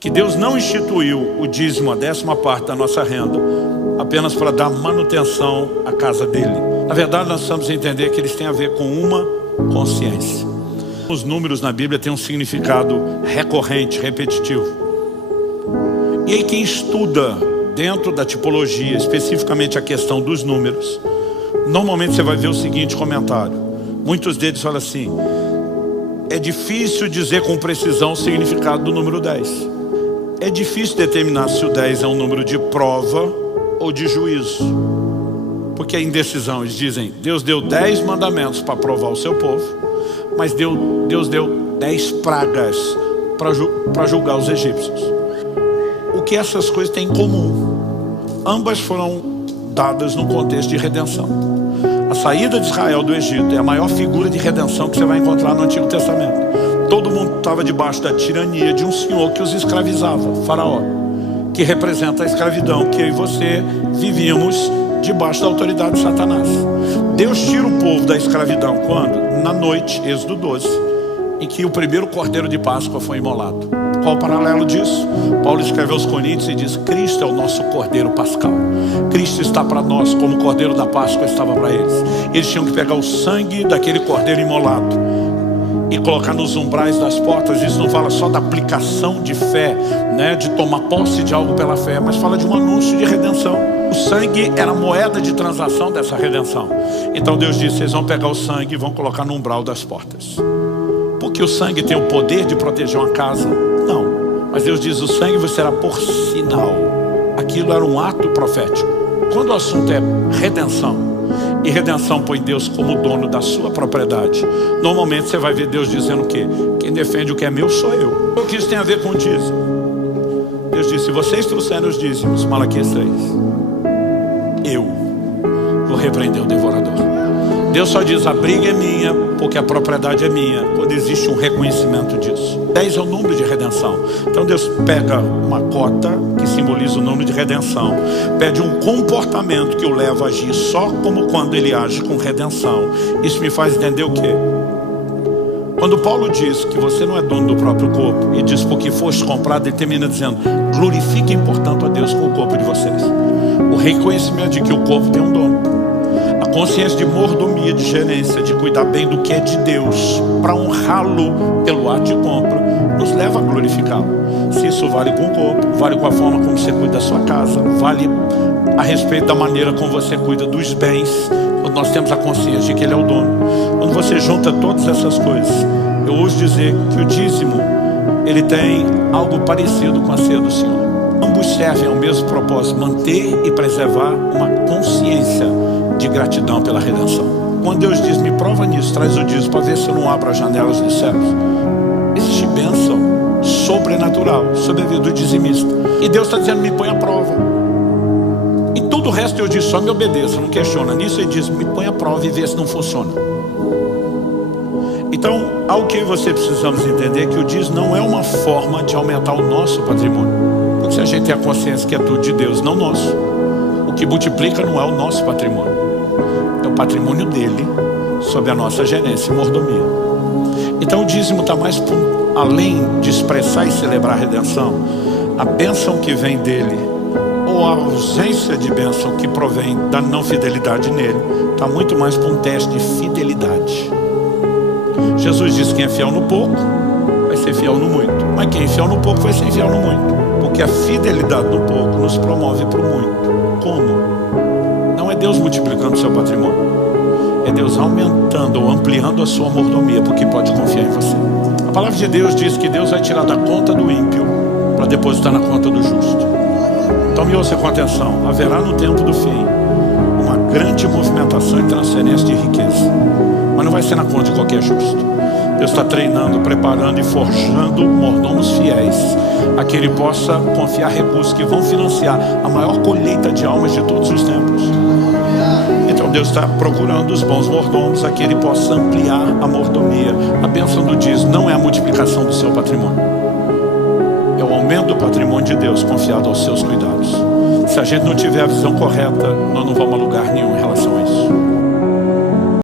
que Deus não instituiu o dízimo, a 10ª parte da nossa renda, apenas para dar manutenção à casa dele. Na verdade, nós precisamos entender que eles têm a ver com uma consciência. Os números na Bíblia têm um significado recorrente, repetitivo. E aí quem estuda dentro da tipologia, especificamente a questão dos números, normalmente você vai ver o seguinte comentário. Muitos deles falam assim: é difícil dizer com precisão o significado do número 10. É difícil determinar se o 10 é um número de prova ou de juízo. Porque a indecisão, eles dizem, Deus deu 10 mandamentos para provar o seu povo, mas Deus deu 10 pragas para julgar os egípcios. O que essas coisas têm em comum? Ambas foram dadas no contexto de redenção. A saída de Israel do Egito é a maior figura de redenção que você vai encontrar no Antigo Testamento. Todo mundo estava debaixo da tirania de um senhor que os escravizava, Faraó, que representa a escravidão que eu e você vivíamos debaixo da autoridade de Satanás. Deus tira o povo da escravidão quando? Na noite, Êxodo 12, em que o primeiro cordeiro de Páscoa foi imolado. Qual o paralelo disso? Paulo escreve aos Coríntios e diz: Cristo é o nosso cordeiro pascal. Cristo está para nós como o cordeiro da Páscoa estava para eles. Eles tinham que pegar o sangue daquele cordeiro imolado e colocar nos umbrais das portas. Isso não fala só da aplicação de fé, né, de tomar posse de algo pela fé, mas fala de um anúncio de redenção. O sangue era a moeda de transação dessa redenção. Então Deus disse: vocês vão pegar o sangue e vão colocar no umbral das portas. Porque o sangue tem o poder de proteger uma casa? Não. Mas Deus diz: o sangue será por sinal. Aquilo era um ato profético. Quando o assunto é redenção, e redenção põe Deus como dono da sua propriedade, normalmente você vai ver Deus dizendo o quê? Quem defende o que é meu sou eu. O que isso tem a ver com o dízimo? Deus disse: se vocês trouxerem os dízimos, Malaquias 3, eu vou repreender o devorador. Deus só diz: a briga é minha, porque a propriedade é minha, quando existe um reconhecimento disso. 10 é o número de redenção. Então Deus pega uma cota que simboliza o número de redenção, pede um comportamento que o leva a agir só como quando ele age com redenção. Isso me faz entender o quê? Quando Paulo diz que você não é dono do próprio corpo, e diz porque foste comprado, ele termina dizendo: glorifiquem portanto a Deus com o corpo de vocês. O reconhecimento de que o corpo tem um dono, a consciência de mordomia, de gerência, de cuidar bem do que é de Deus, para honrá-lo pelo ato de compra, nos leva a glorificá-lo. Se isso vale com o corpo, vale com a forma como você cuida da sua casa, vale a respeito da maneira como você cuida dos bens, quando nós temos a consciência de que Ele é o dono. Quando você junta todas essas coisas, eu ouso dizer que o dízimo, ele tem algo parecido com a ceia do Senhor. Ambos servem ao mesmo propósito: manter e preservar uma consciência de gratidão pela redenção. Quando Deus diz: me prova nisso, traz o dízimo para ver se eu não abro as janelas dos céus, existe bênção sobrenatural sobre a vida do dizimista. E Deus está dizendo: me põe à prova. E tudo o resto eu disse: só me obedeça, não questiona. Nisso ele diz: me põe à prova e vê se não funciona. Então, ao que você precisamos entender que o dízimo não é uma forma de aumentar o nosso patrimônio, porque se a gente tem a consciência que é tudo de Deus, não nosso, o que multiplica não é o nosso patrimônio, é o patrimônio dele sob a nossa gerência e mordomia. Então o dízimo está mais além de expressar e celebrar a redenção. A bênção que vem dele, ou a ausência de bênção que provém da não fidelidade nele, está muito mais para um teste de fidelidade. Jesus disse: quem é fiel no pouco vai ser fiel no muito, mas quem é fiel no pouco vai ser fiel no muito, porque a fidelidade no pouco nos promove para o muito. Como? Não é Deus multiplicando o seu patrimônio, é Deus aumentando ou ampliando a sua mordomia, porque pode confiar em você. A palavra de Deus diz que Deus vai tirar da conta do ímpio para depositar na conta do justo. Então me ouça com atenção: haverá no tempo do fim uma grande movimentação e transferência de riqueza, mas não vai ser na conta de qualquer justo. Deus está treinando, preparando e forjando mordomos fiéis, a que Ele possa confiar recursos que vão financiar a maior colheita de almas de todos os tempos. Então Deus está procurando os bons mordomos, a que Ele possa ampliar a mordomia. A bênção do dízimo não é a multiplicação do seu patrimônio, é o aumento do patrimônio de Deus confiado aos seus cuidados. Se a gente não tiver a visão correta, nós não vamos a lugar nenhum.